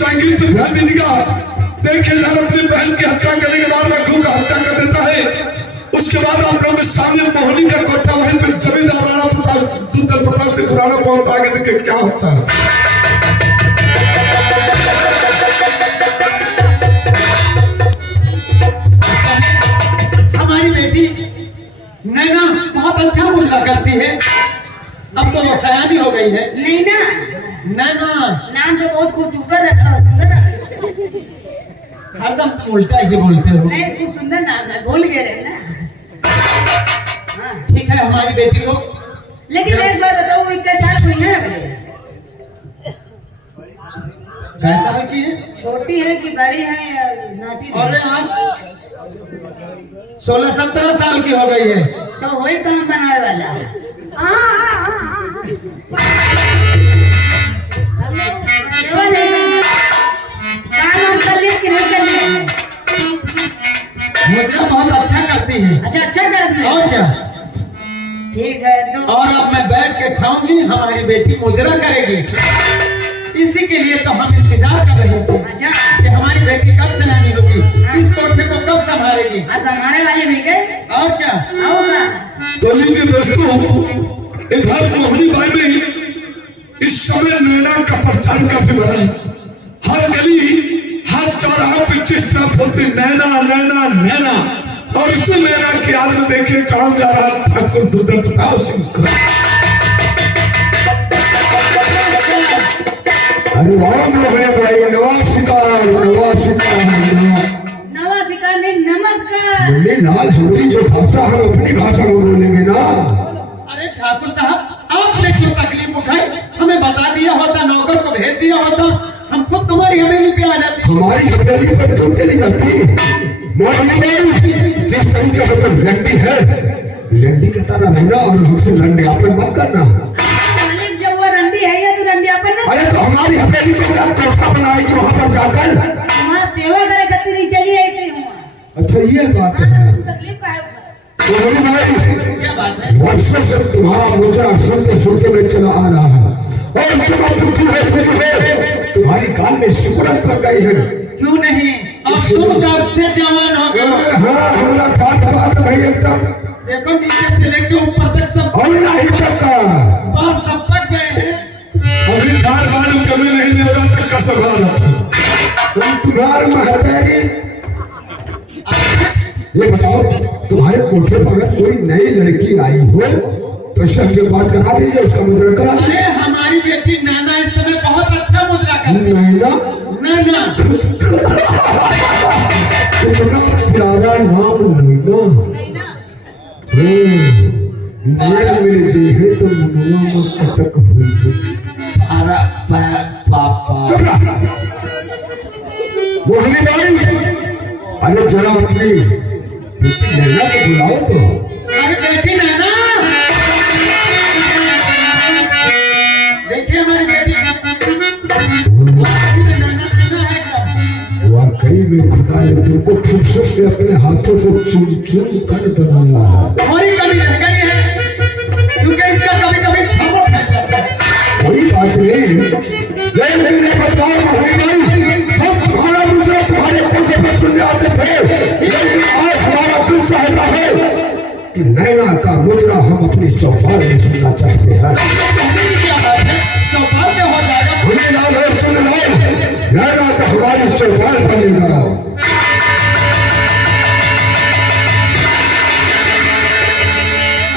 संगीत ध्यान दीजिएगा। देखिए इधर अपनी बहन की हत्या करने के बाद रघु का हत्या कर देता है। उसके बाद आप लोगों के सामने मोहनी का कोठा, वहीं पे जमींदार राणा प्रताप दुर्दल प्रताप से खुराना पहुंचता है। देखिए क्या होता है। हमारी बेटी नैना बहुत अच्छा मुजरा करती है। अब तो वो सयानी हो गई है। नैना नैना नाम तो बहुत खूबसूरत रखा, सुंदर रखा। हरदम तुम उल्टा ही बोलते हो। नहीं खूब सुंदर नाम है, भूल गए रहे ना। हाँ। ठीक है हमारी बेटी को। लेकिन एक बात बताओ, वो 21 साल हुई है अभी? कैसा की है? छोटी है कि बड़ी है या नाटी? और आप 16-17 साल की हो गई है। तो वही काम बनाने वाला। मुद्रा बहुत अच्छा करती है। अच्छा अच्छा करती है। और क्या? ठीक है तो। और अब मैं बैठ के खाऊंगी, हमारी बेटी मुजरा करेगी। इसी के लिए तो हम इंतजार कर रहे थे। अच्छा कि हमारी बेटी कब सयानी होगी, इस कोठे को कब संभालेगी। हमारे वाले भी गए। और क्या? आओ ना। तो लीजिए दोस्तों, इधर मोहनी बाई में इस समय नैना का प्रचार काफी बड़ा है। हर गली हर चौराहा पे जिस तरफ होती नैना नैना नैना, और इसी नैना की याद में देखिए काम जा रहा ठाकुर दुर्दल प्रताप सिंह। अरे वाह मोहने भाई, नमस्कार नमस्कार। नमस्कार नहीं नमस्कार। मुन्नी लाल, हमारी जो भाषा हम अपनी भाषा में बोलेंगे ना। अरे ठाकुर साहब, आपने क्यों तकलीफ उठाई? हमें बता दिया होता, नौकर को भेज दिया होता, हम खुद तुम्हारी हवेली पे आ जाते। हमारी हवेली पर तुम चली जाती। मोहनी भाई, जिस तरीके से तुम लंडी है, लंडी का तरह रहना और हमसे लंडियापन मत करना। जब वो रंडी है या तो रंडियापन ना। अरे तो हमारी हवेली को क्या कोठा बनाएगी वहाँ पर जाकर? वहाँ सेवा करे खातिर नहीं चली आई थी वहाँ। अच्छा ये बात है। तकलीफ का है। मोहनी भाई, क्या बात है? वर्षों से तुम्हारा मुद्रा सुनते सुनते में चला आ रहा है, और तुम अब दुखी है, तुम्हारी कान में सुकड़न पड़ गई है। क्यों नहीं, अब तुम कब से जवान हो गए। हाँ, हमारा ठाट बात भाई एकदम। देखो नीचे से लेके ऊपर तक सब और नहीं तक का बाल सब पक गए हैं। अभी ठाट बाट में कमी नहीं, न्योरा तक का सभा रहता। तुम्हारे महतेरी, ये बताओ, तुम्हारे कोठे पर अगर कोई नई लड़की आई हो तो सबके बात करा दीजिए, उसका मुद्रा करा दीजिए। अरे हमारी बेटी नैना इस समय बहुत अच्छा मुद्रा करती है। नैना, नैना कितना प्यारा नाम नैना। नैन मिल जी तो मनुआ में अटक हुई थी। पापा मोहनी भाई, अरे जरा अपनी बेटी नैना को बुलाओ तो। अरे बेटी नैना, देखिए हमारी बेटी नैना है एकदम। वाकई में खुदा ने तुमको फुर्सत से अपने हाथों से चुन चुन कर बनाया है। हमारी कमी रह गई है, क्योंकि इसका कभी कभी थर्मो फैल जाता है। कोई बात नहीं, लेकिन ये बताओ मोहनी भाई, हम तुम्हारा मुझे तुम्हारे कोठे पर सुनने आते थे, लेकिन आज हमारा दिल चाहता है कि नैना का मुजरा हम अपनी चौपाल में सुनना चाहते हैं। कहने की क्या बात है, चौपाल में हो जाएगा। मुझे लाल और सुन लो, नैना का हमारी चौपाल पर लेकर आओ।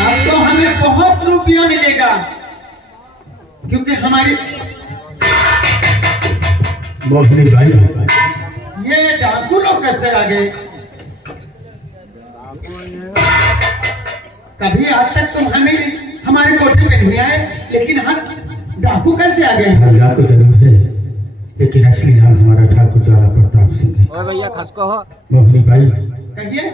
अब तो हमें बहुत रुपया मिलेगा, क्योंकि हमारी मोहनी भाई, ये डाकू लोग कैसे आ गए? कभी आज तक तुम हमारे कोठे में नहीं आए, लेकिन हम डाकू कैसे आ गए? राजा को जरूर है, लेकिन असली नाम हमारा ठाकुर ज्वाला प्रताप सिंह है। ओए भैया खस को हो। मोहनी भाई, कहिए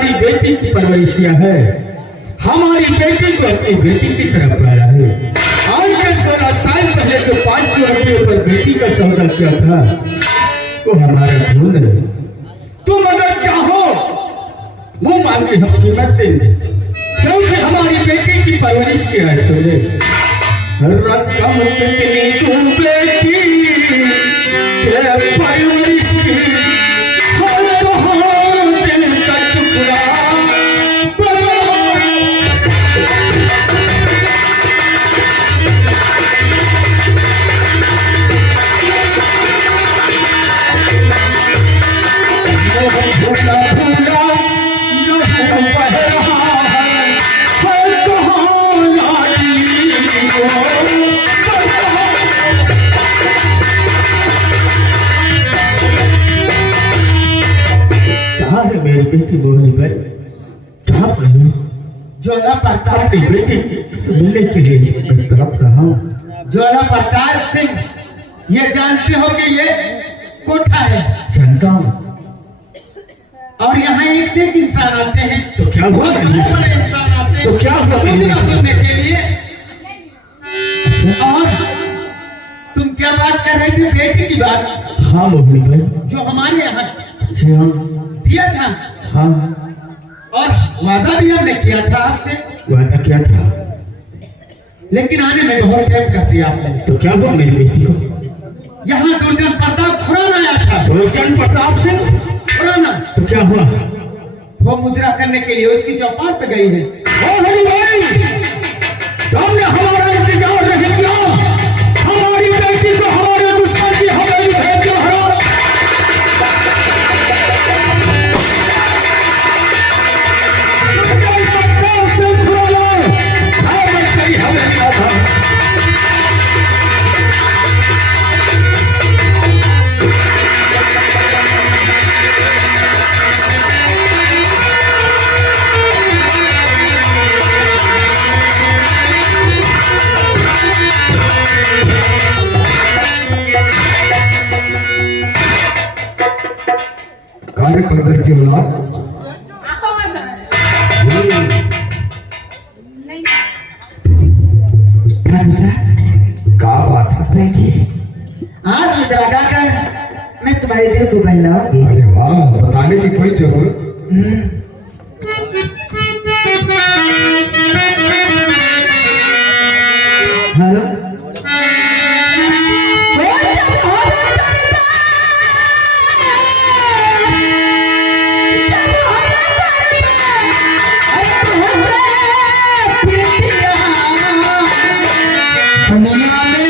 हमारी बेटी की परवरिश किया है, हमारी बेटी को अपनी बेटी की तरफ पाला है। आज के 16 साल पहले जो 500 रुपये पर बेटी का सौदा किया था वो हमारा खून है। तुम अगर चाहो मुंह मांगी हम कीमत देंगे, क्योंकि हमारी बेटी की परवरिश किया है तुमने। रकम कितनी तू बेटी के परवरिश की, हर कहाँ दिल का टुकड़ा भूला भूला नहीं बह रहा है, हर कहाँ लाडली कहाँ है मेरी बेटी मोहनी भाई? कहाँ पर है? ज्वाला प्रताप अपनी सिंह, बेटी से मिलने के लिए मैं तड़प रहा हूँ। ज्वाला प्रताप सिंह, ये जानते हो कि ये कोठा है जानता हूँ। और यहाँ एक से एक इंसान आते हैं। तो क्या हुआ? बड़े बड़े इंसान आते हैं तो क्या हुआ? मुद्रा सुनने के लिए। अच्छा, और तुम क्या बात कर रहे थे? बेटी की बात हाँ मोहनी भाई। जो हमारे यहाँ अच्छा दिया था, हाँ, और वादा भी हमने किया था आपसे, वादा क्या था? लेकिन आने में बहुत टाइम कर दिया आपने। तो क्या हुआ मेरी बेटी को? यहाँ दुर्जन प्रताप खुराना आया था। दुर्जन प्रताप सिंह? खुराना तो क्या हुआ? वो मुद्रा करने के लिए उसकी चौपाल पे गई है। मोहनी भाई, तुमने हमारा इंतजार नहीं किया, हमारी बेटी को हमारे दुश्मन की हवेली भेज दिया है। दुर्जन प्रताप सिंह खुराना है, मैं तेरी हवेली आता हूँ। कार्य पद्धति की औलाद क्या बात है? बैठिए। आज मुद्रा गाकर मैं तुम्हारे दिल को बहलाऊंगी। अरे वाह, बताने की कोई जरूरत? हेलो, दुनिया में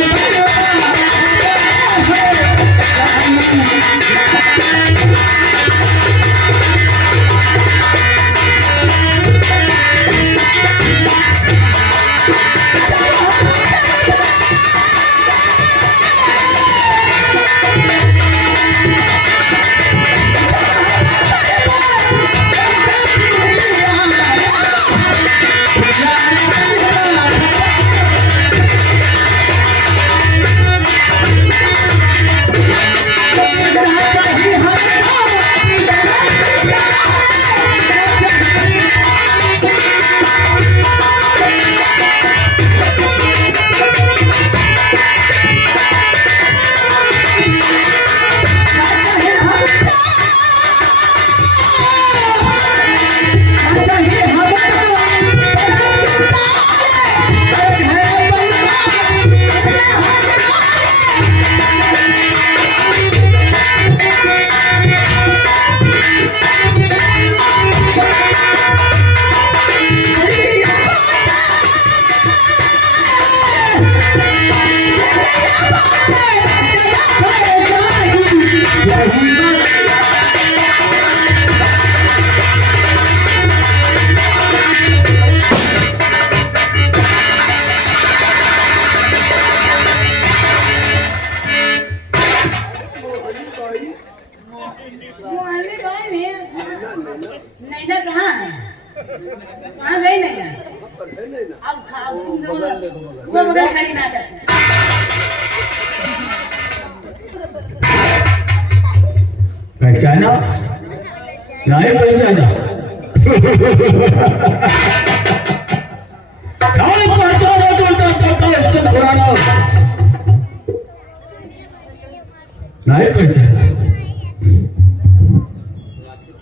कहाँ गई नहीं अब खाओ तुम लोग वो बगल खड़ी ना सकते पहचाना नहीं पहचाना पहचाना तो पता से पुराना नहीं पहचाना।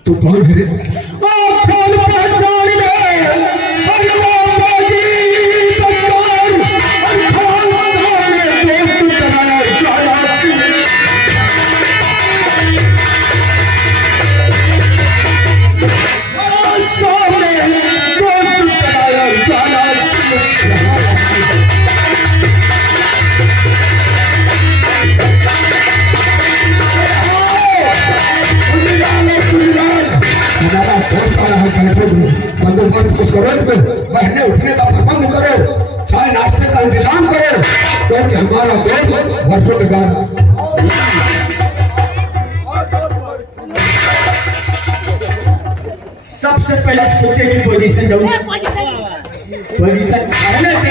तो कौन है रे? कौन पहचान ले बंदोबस्त कुछ करो, इसमें बैठने उठने का प्रबंध करो, चाय नाश्ते का इंतजाम करो, क्योंकि हमारा दोस्त वर्षों के बाद। सबसे पहले इस कुत्ते की पोजीशन दो, पोजीशन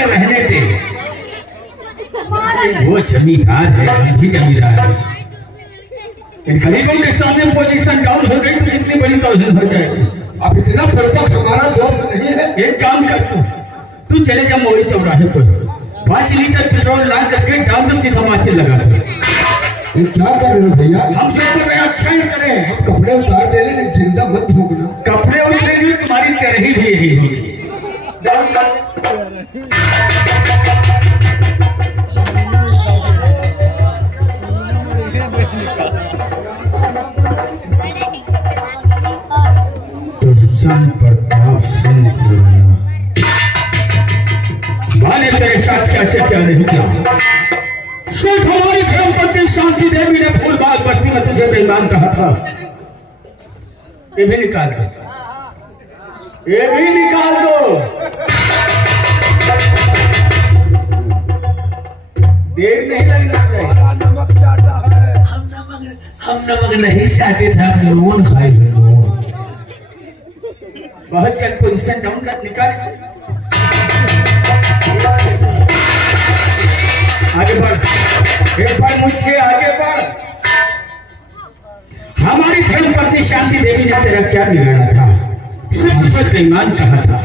रहने दे। वो जमींदार है, हम भी जमींदार है। इन गरीबों के सामने पोजीशन डाउन हो गई तो कितनी बड़ी तौहीन हो जाएगी। अब इतना परिपक्व हमारा दोस्त नहीं है। एक काम कर, तू चले जा मोई चौराहे पर 5 लीटर पेट्रोल ला करके डाल में सीधा माचे लगा दे। ये क्या कर रहे हो भैया? हम जो कर रहे हैं अच्छा ही करें। हम कपड़े उतार दे रहे हैं, जिंदा मत भोगना। कपड़े उतारेंगे तुम्हारी तरह भी यही होगी। प्रताप सिंह मैंने तेरे साथ कैसे क्या नहीं किया। सिर्फ हमारी धर्मपत्नी शांति देवी ने फूलबाग बस्ती में तुझे बेईमान कहा था। ये भी निकाल दो, ये भी निकाल दो। देर नहीं लगना चाहिए। नमक चाटा है। हम नमक नहीं चाहते थे, हम नून खाए थे। बहुत जल्द पोजीशन डाउन कर निकाल से आगे बढ़, एक बार मुझसे आगे बढ़। हमारी धर्मपत्नी शांति देवी ने तेरा क्या बिगाड़ा था? सिर्फ तुझे बेईमान कहा था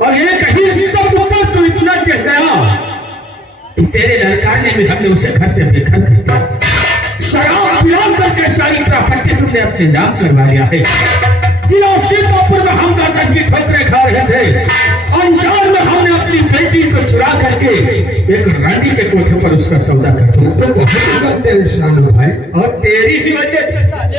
और ये कहीं सब ऊपर तू इतना चढ़ गया कि तेरे ललकारने में हमने उसे घर से बेघर कर दिया। शराब पिला करके सारी प्रॉपर्टी तुमने अपने नाम करवा लिया है। जिला सीतापुर में हम दर्द की ठोकरें खा रहे थे, अंजार में हमने अपनी बेटी को चुरा करके एक रानी के कोठे पर उसका सौदा कर दिया। तो बहुत परेशान हो भाई, और तेरी ही वजह से साले।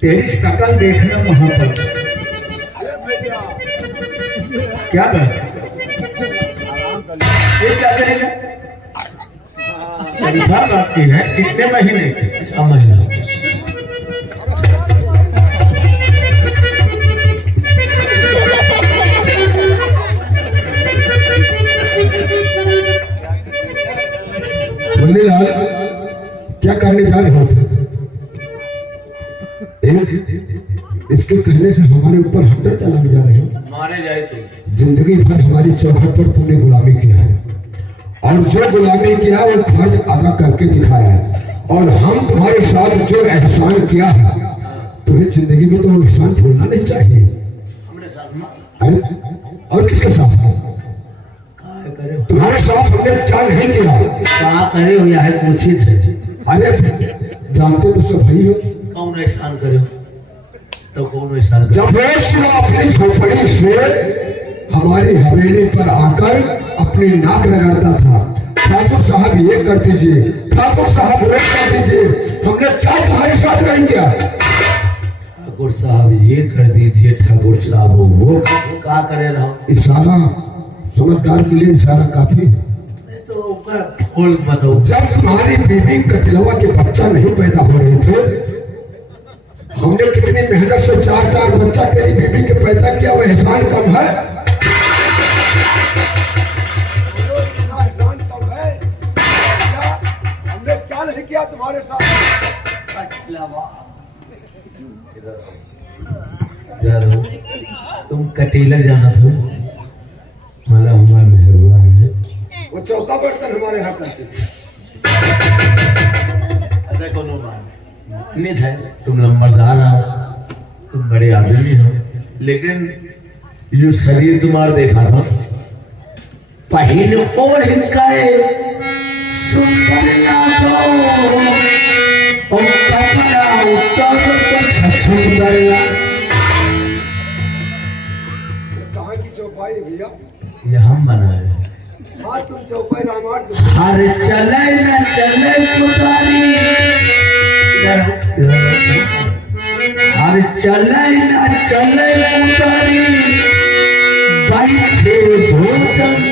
तेरी शकल देखना वहां पर क्या कर, ये क्या करेगा? तेरी बात आपकी है, कितने महीने? 6 महीने। मुन्नी लाल, क्या करने जा रहे हो तुम? इसके कहने से हमारे ऊपर हटर चला जा रहे हो। मारे जाए तो जिंदगी भर हमारी चौखट पर तुमने गुलामी किया है, और जो गुलामी किया वो फर्ज अदा करके दिखाया है। और हम तुम्हारे साथ जो एहसान किया है, तुम्हें जिंदगी में तो वो एहसान भूलना नहीं चाहिए। हमारे साथ में अरे और किसके साथ? तुम्हारे साथ हमने क्या नहीं किया? क्या करे हो या है मूर्छित है। अरे जानते तो सब भाई हो। कौन एहसान करे तो कौन एहसान करे? जब वो शिव अपनी झोपड़ी से हमारी हवेली पर आकर अपनी नाक रगड़ता था, ठाकुर साहब ये कर दीजिए, ठाकुर साहब वो कर दीजिए, हमने क्या तुम्हारे साथ नहीं किया? ठाकुर साहब ये कर दीजिए, ठाकुर साहब वो क्या करे रहो। इशारा समझदार के लिए इशारा काफी है। तो फूल बताओ। जब तुम्हारी बीबी कटिलवा के बच्चा नहीं पैदा हो रहे थे, हमने कितनी मेहनत से 4 बच्चा तेरी बीबी के पैदा किया, वो एहसान कम है? हमने क्या नहीं किया तुम्हारे साथ? तुम कटीला जाना था, मला हमारा मेहरबान है। वो चौका बर्तन हमारे हाथ आते थे। ऐसा कोनो बात नहीं है, तुम नंबरदार हो, तुम बड़े आदमी हो, लेकिन जो शरीर तुम्हारा देखा था, पहले और हिकाए सुंदर लागो और कपड़ा उतर तो छछुंदर कहाँ की चौपाई भैया? ये हम बनाए। हाँ तुम चौपाई रामायण हर चले न चले पुतारी, हर चले न चले पुतारी, बैठे भोजन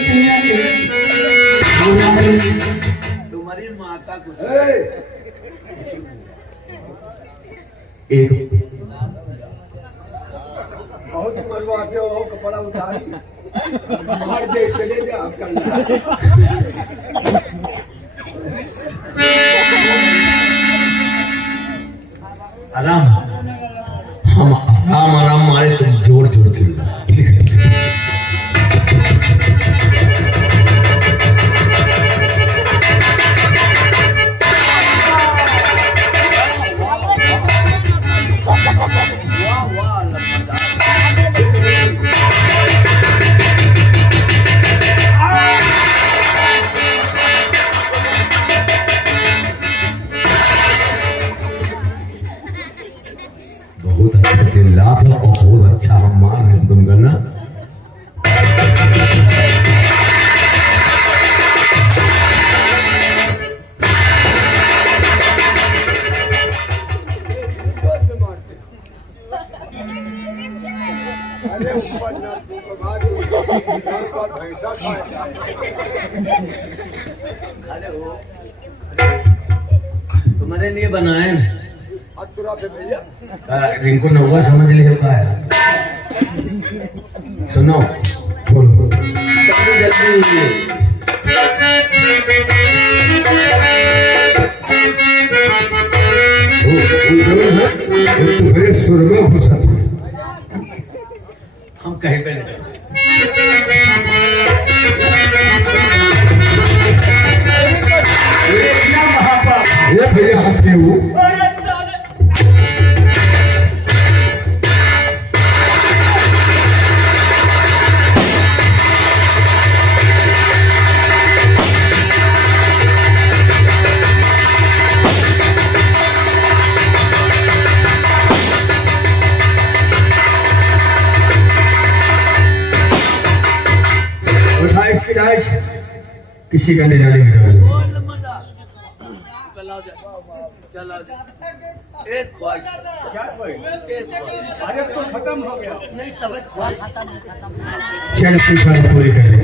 तुम्हारी माता को एक बहुत मनवाते हो, कपड़ा उतारी बाहर दे चले जा कल। आराम, हम आराम आराम मारे, तुम जोर जोर चिल्ला। बहुत अच्छा चिल्ला था और बहुत अच्छा हम मान रहे तुम करना। अरे ऊपर ना तू भैंसा तुम्हारे लिए बनाए अतुरा से भैया। रिंकू नौवा समझ लिया का है। सुनो बोलो जल्दी जल्दी। वो जरूर है, वो तो मेरे स्वर्ग हो सकता है। हम कहीं पे नहीं। ये भैया हाथ में वो किसी का निराली में डाल एक ख्वाहिश अरे तो खत्म हो गया। नहीं, तबीयत ख्वाहिश चल अपनी बात पूरी कर ले।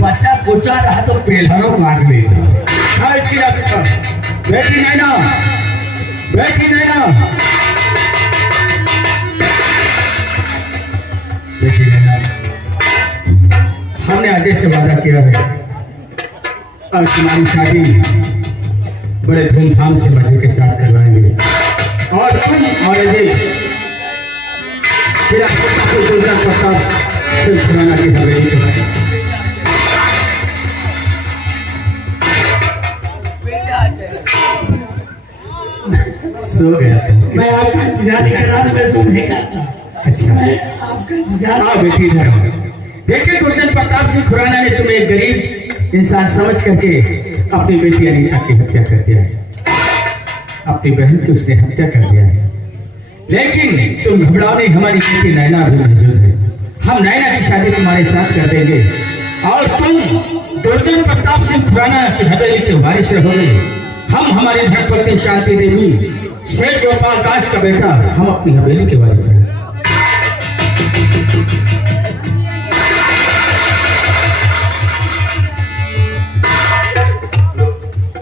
बच्चा कोचा रहा तो पेलहनों काट ले। हाँ इसकी जा सकता बैठी नहीं ना, बैठी नहीं ना, बैठी नहीं ना। हमने अजय से वादा किया है और तुम्हारी शादी बड़े धूमधाम से मजे के साथ करवाएंगे और तुम और अजय फिर आपको दुर्गा प्रताप सिर्फ खुराना की हवेली के बाद सो गया। मैं आपका इंतजार नहीं कर रहा था, मैं सोने का था। अच्छा मैं आपका इंतजार। आओ बेटी इधर। देखिए दुर्जन प्रताप सिंह खुराना ने तुम्हें एक गरीब इंसान समझ करके अपनी बेटी अनीता की हत्या कर दिया है, अपनी बहन की उसने हत्या कर दिया है। लेकिन तुम घबराओ नहीं, हमारी बेटी नैना भी मौजूद है। हम नैना की शादी तुम्हारे साथ कर देंगे और तुम दुर्जन प्रताप सिंह खुराना की हवेली के वारिस रहोगे। हम हमारी धर्मपत्नी शांति देवी शेख गोपाल दास का बेटा, हम अपनी हवेली के वारिस हैं।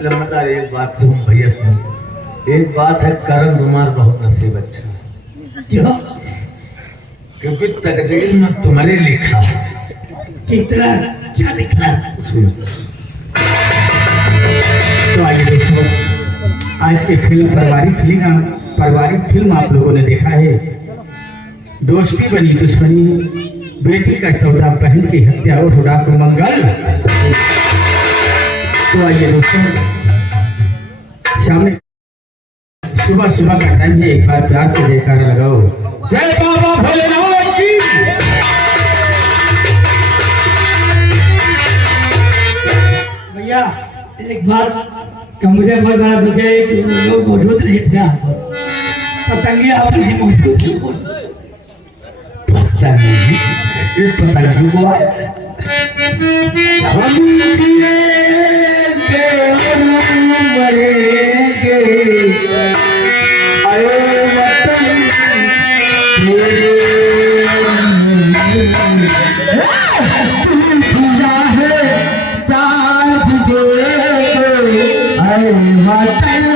लम्बादार एक बात तुम भैया सुन, एक बात है, करण कुमार बहुत नसीब अच्छा। जो क्योंकि तकदीर में तुम्हारे लिखा है। कितना क्या लिखा है? सुनो। तो आइए दोस्तों, आज की पारिवारिक फिल्म आप लोगों ने देखा है। दोस्ती बनी दुश्मनी, बेटी का सौदा, बहन की हत्या और हुडा को मंगल। तो आइए दोस्तों, सामने सुबह का टाइम है, एक बार प्यार से जयकारा लगाओ। जय बाबा भोलेनाथ की। भैया एक बात का मुझे बहुत बड़ा दुख है कि लोग मौजूद नहीं थे यहाँ पर। पतंगे आप नहीं मौजूद थे। पता नहीं, ये पतंग को हम जिएंगे हम मरेंगे, आए वतन तेरे। तू भुला है जान भी दे अरे वतन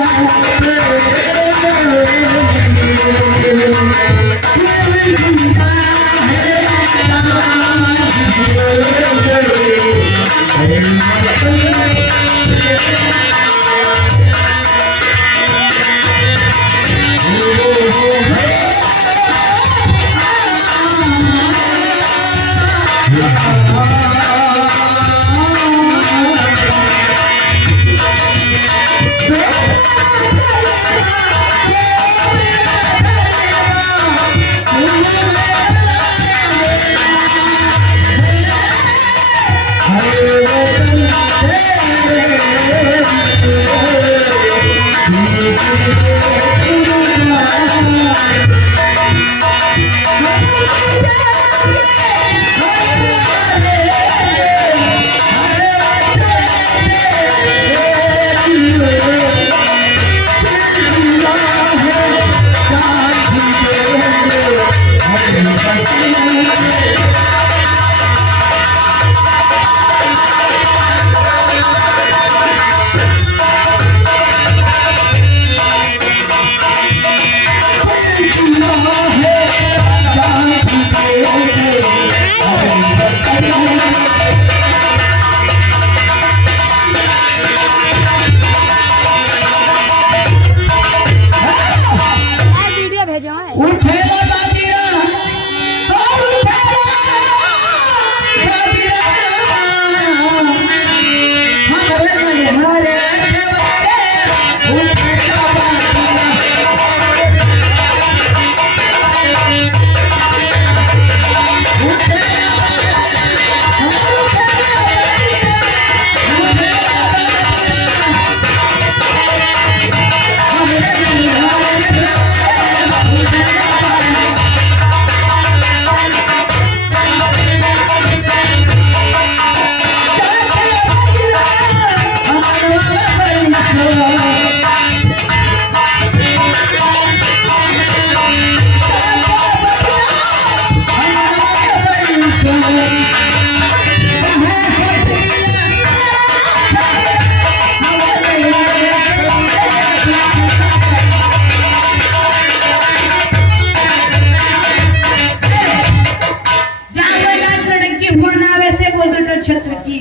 क्षेत्र की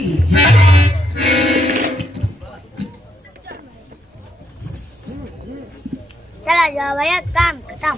चला जाओ भैया, काम खत्म।